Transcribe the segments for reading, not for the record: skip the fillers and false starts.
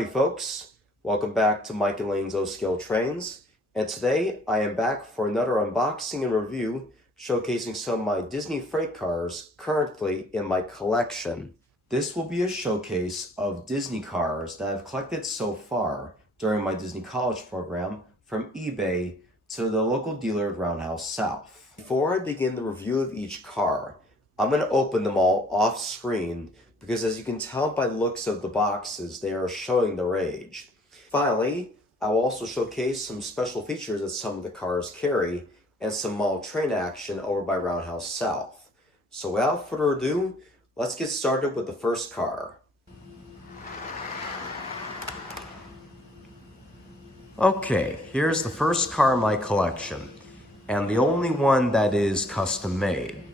Howdy folks, welcome back to Mike and Lane's O-Scale Trains, and today I am back for another unboxing and review showcasing some of my Disney freight cars currently in my collection. This will be a showcase of Disney cars that I've collected so far during my Disney College program from eBay to the local dealer at Roundhouse South. Before I begin the review of each car, I'm going to open them all off screen because as you can tell by the looks of the boxes, they are showing their age. Finally, I will also showcase some special features that some of the cars carry and some model train action over by Roundhouse South. So without further ado, let's get started with the first car. Okay, here's the first car in my collection, and the only one that is custom made.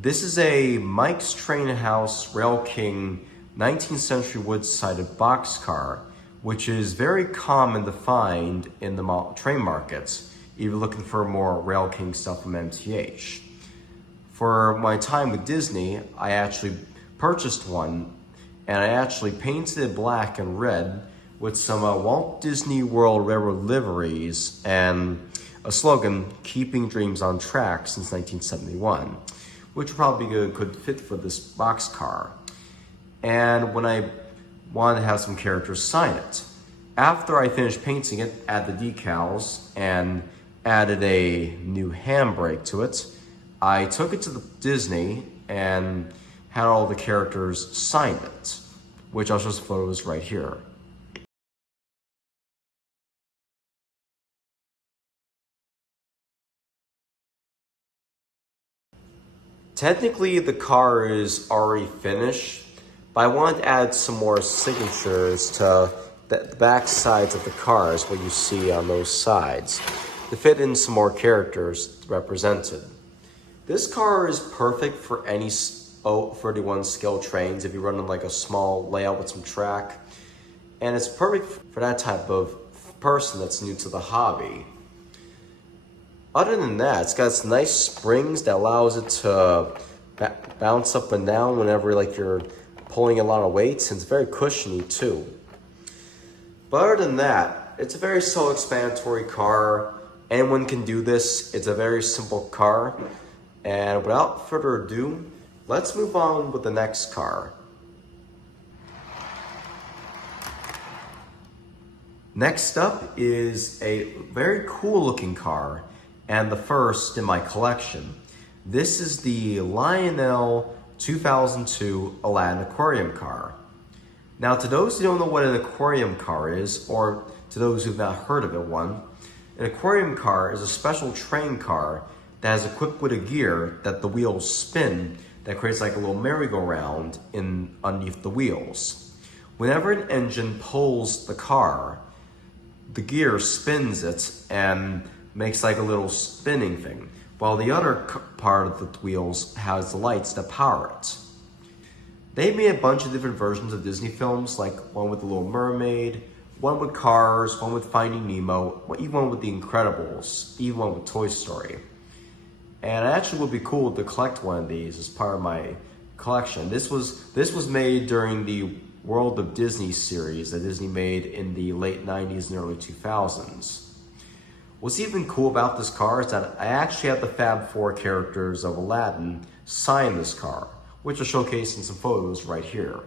This is a Mike's Train House Rail King 19th century wood-sided boxcar, which is very common to find in the train markets, if you're looking for more Rail King stuff from MTH. For my time with Disney, I actually purchased one, and I actually painted it black and red with some Walt Disney World Railroad liveries and a slogan, "Keeping Dreams on Track" since 1971. Which would probably be a good fit for this boxcar. And when I wanted to have some characters sign it, after I finished painting it, added the decals and added a new handbrake to it, I took it to the Disney and had all the characters sign it, which I'll show some photos right here. Technically, the car is already finished, but I wanted to add some more signatures to the back sides of the cars, what you see on those sides, to fit in some more characters represented. This car is perfect for any 31 scale trains if you run in like a small layout with some track, and it's perfect for that type of person that's new to the hobby. Other than that, it's got some nice springs that allows it to bounce up and down whenever you're pulling a lot of weights, and it's very cushiony too. But other than that, it's a very self-explanatory car. Anyone can do this. It's a very simple car. And without further ado, let's move on with the next car. Next up is a very cool looking car, and the first in my collection. This is the Lionel 2002 Aladdin aquarium car. Now, to those who don't know what an aquarium car is, or to those who've not heard of it, an aquarium car is a special train car that is equipped with a gear that the wheels spin that creates like a little merry-go-round underneath the wheels. Whenever an engine pulls the car, the gear spins it and makes like a little spinning thing, while the other part of the wheels has the lights that power it. They made a bunch of different versions of Disney films, like one with The Little Mermaid, one with Cars, one with Finding Nemo, even one with The Incredibles, even one with Toy Story. And it actually would be cool to collect one of these as part of my collection. This was made during the World of Disney series that Disney made in the late 90s and early 2000s. What's even cool about this car is that I actually have the Fab 4 characters of Aladdin sign this car, which are showcased in some photos right here.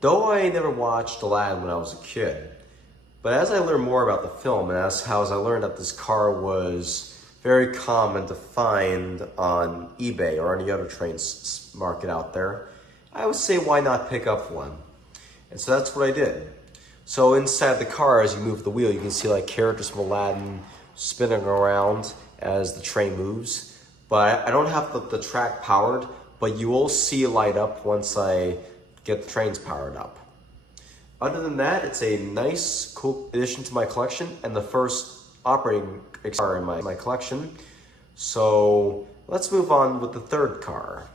Though I never watched Aladdin when I was a kid, but as I learned more about the film and as I learned that this car was very common to find on eBay or any other train market out there, I would say why not pick up one? And so that's what I did. So inside the car, as you move the wheel, you can see like characters from Aladdin spinning around as the train moves. But I don't have the track powered, but you will see it light up once I get the trains powered up. Other than that, it's a nice, cool addition to my collection and the first operating car in my collection. So let's move on with the third car.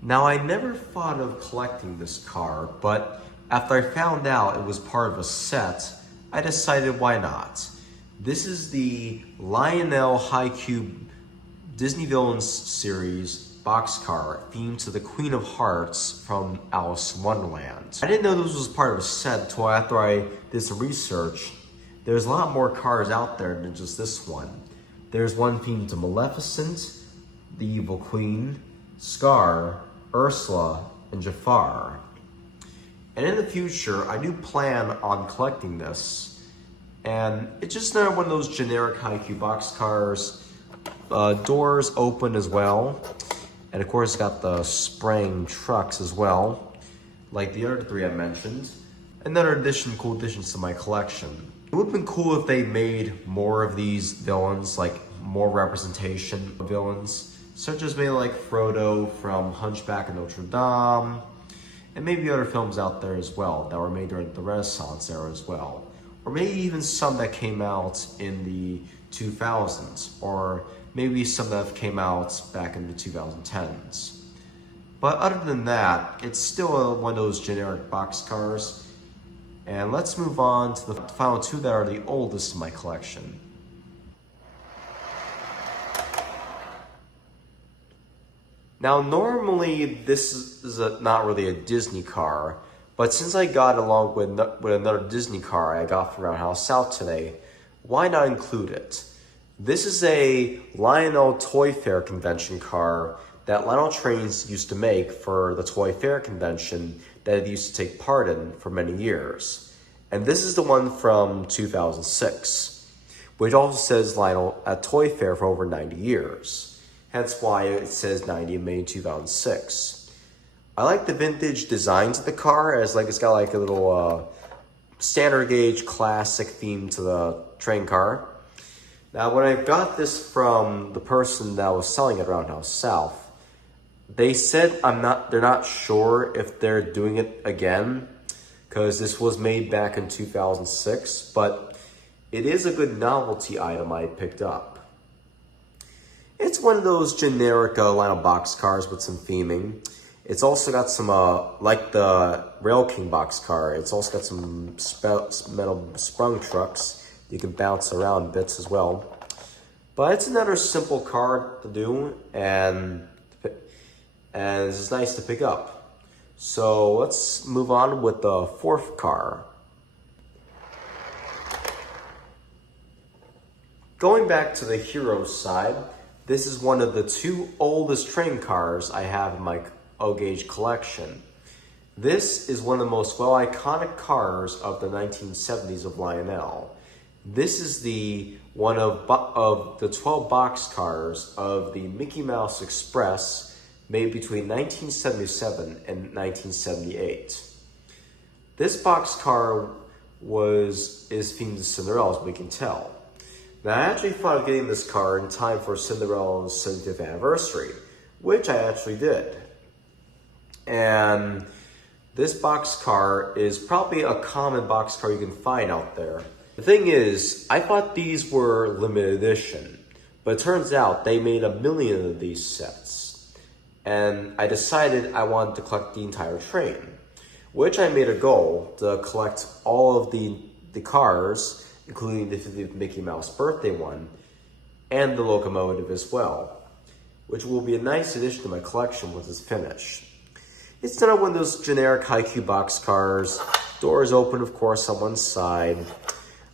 Now, I never thought of collecting this car, but after I found out it was part of a set, I decided why not. This is the Lionel High Cube Disney Villains series boxcar themed to the Queen of Hearts from Alice in Wonderland. I didn't know this was part of a set until after I did some research. There's a lot more cars out there than just this one. There's one themed to Maleficent, the Evil Queen, Scar, Ursula, and Jafar. And in the future, I do plan on collecting this. And it's just another one of those generic high-cube boxcars. Doors open as well. And of course, it's got the spraying trucks as well, like the other three I mentioned. Another cool additions to my collection. It would have been cool if they made more of these villains, like more representation of villains, such as maybe like Frodo from Hunchback of Notre Dame, and maybe other films out there as well that were made during the Renaissance era as well. Or maybe even some that came out in the 2000s, or maybe some that came out back in the 2010s. But other than that, it's still one of those generic boxcars. And let's move on to the final two that are the oldest in my collection. Now, normally this is not really a Disney car, but since I got along with another Disney car I got from Roundhouse South today, why not include it? This is a Lionel Toy Fair convention car that Lionel Trains used to make for the Toy Fair convention that it used to take part in for many years. And this is the one from 2006, which also says Lionel at Toy Fair for over 90 years. Hence why it says 90 in May 2006. I like the vintage designs of the car, as like it's got like a little standard gauge classic theme to the train car. Now, when I got this from the person that was selling it at Roundhouse South, they said they're not sure if they're doing it again, because this was made back in 2006, but it is a good novelty item I picked up. It's one of those generic Lionel boxcars with some theming. It's also got some, like the Rail King boxcar, it's also got some metal sprung trucks. You can bounce around bits as well. But it's another simple car to do, and it's nice to pick up. So let's move on with the fourth car. Going back to the hero side, this is one of the two oldest train cars I have in my O-Gauge collection. This is one of the most iconic cars of the 1970s of Lionel. This is the one of the 12 boxcars of the Mickey Mouse Express made between 1977 and 1978. This boxcar is themed to Cinderella, as we can tell. Now, I actually thought of getting this car in time for Cinderella's 75th anniversary, which I actually did. And this boxcar is probably a common boxcar you can find out there. The thing is, I thought these were limited edition, but it turns out they made 1 million of these sets. And I decided I wanted to collect the entire train, which I made a goal to collect all of the cars, including the 50th Mickey Mouse birthday one, and the locomotive as well, which will be a nice addition to my collection once it's finished. It's not one of those generic high-cube boxcars. Doors open, of course, on one side.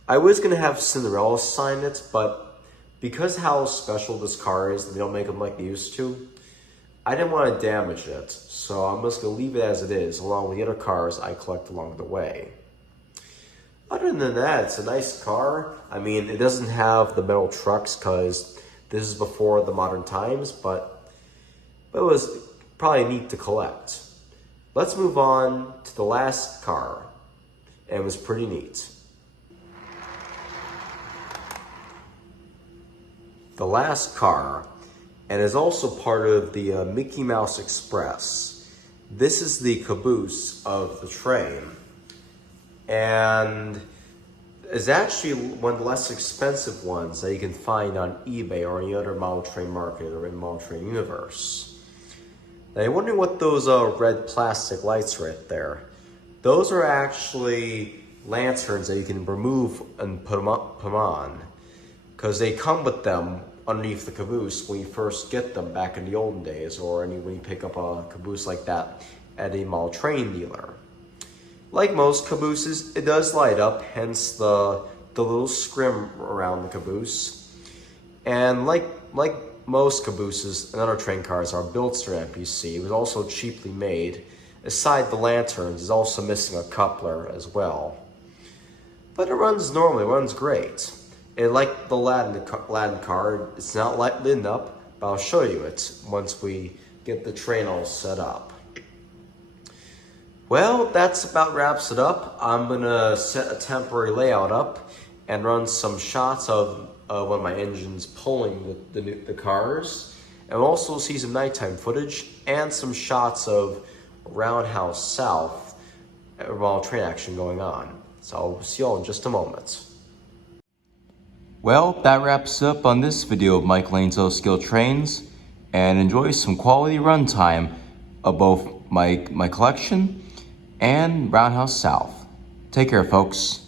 I was going to have Cinderella sign it, but because how special this car is, they don't make them like they used to, I didn't want to damage it. So I'm just going to leave it as it is, along with the other cars I collect along the way. Other than that, it's a nice car. I mean, it doesn't have the metal trucks because this is before the modern times, but it was probably neat to collect. Let's move on to the last car, and it was pretty neat. The last car, and is also part of the Mickey Mouse Express. This is the caboose of the train, and is actually one of the less expensive ones that you can find on eBay or any other model train market or in model train universe. Now you're wondering what those red plastic lights right there. Those are actually lanterns that you can remove and put them on. Because they come with them underneath the caboose when you first get them back in the olden days, or when you pick up a caboose like that at a model train dealer. Like most cabooses, it does light up, hence the little scrim around the caboose. And like most cabooses and other train cars, our Buildster MPC was also cheaply made. Aside the lanterns, it's also missing a coupler as well. But it runs normally, it runs great. And like the Aladdin car, it's not lit up, but I'll show you it once we get the train all set up. Well, that's about wraps it up. I'm gonna set a temporary layout up and run some shots of one of my engines pulling the cars. And we'll also see some nighttime footage and some shots of Roundhouse South while train action going on. So I'll see y'all in just a moment. Well, that wraps up on this video of Mike Lane's O-Scale Trains, and enjoy some quality runtime of both my collection and Roundhouse South. Take care, folks.